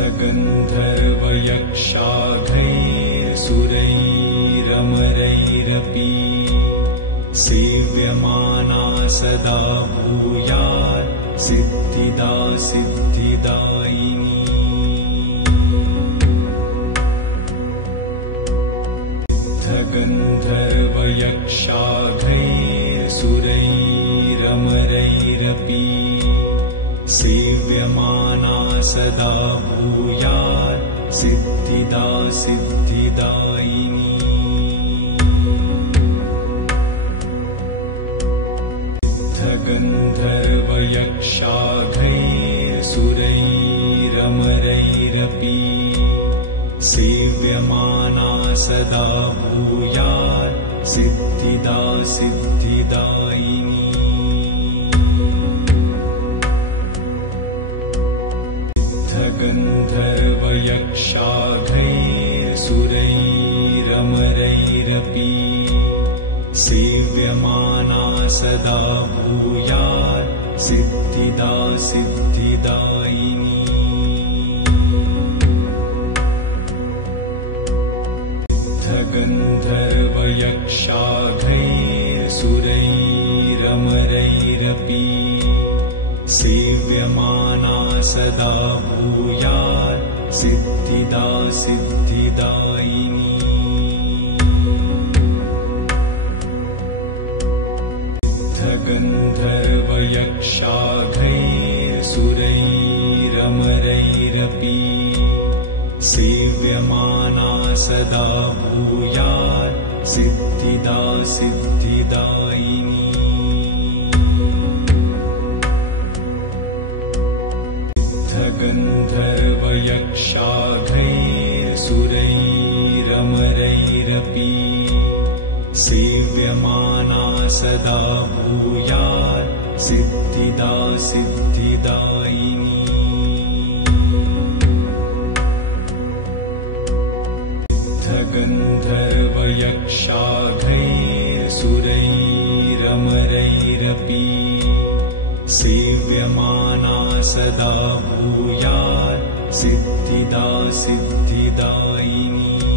सिद्धगन्धर्वयक्षाघ्रैर्सुरैरमरैरपि सेव्यमाना सदा भूयात् सिद्धिदा सिद्धिदायिनी। सिद्धगन्धर्वयक्षाघ्रैर्सुरैरमरैरपि सेव्यमाना सदा भूयात् सिद्धिदा सिद्धिदायिनी। सिद्धगन्धर्वयक्षाघ्रैर्सुरैरमरैरपि सेव्यमाना सदा भूयात् सिद्धिदा सिद्धिदायिनी। सिद्धगन्धर्वयक्षाघ्रैर्सुरैरमरैरपि सेव्यमाना सदा भूयात् सिद्धिदा सिद्धिदायिनी। सिद्धगन्धर्वयक्षाघ्रैर्सुरैरमरैरपि सेव्यमाना सदा भूयात् सिद्धिदा सिद्धिदायिनी। सिद्धगन्धर्वयक्षाघ्रैर्सुरैरमरैरपि सेव्यमाना सदा भूयात् सिद्धिदा सिद्धिदायिनी। सिद्धगन्धर्वयक्षाघ्रैर्सुरैरमरैरपि सेव्यमाना सदा भूयात् सिद्धिदा सिद्धिदायिनी। सिद्धगन्धर्वयक्षाघ्रैर्सुरैरमरैरपि सेव्यमाना सदा भूयात् सिद्धिदा सिद्धिदायिनी।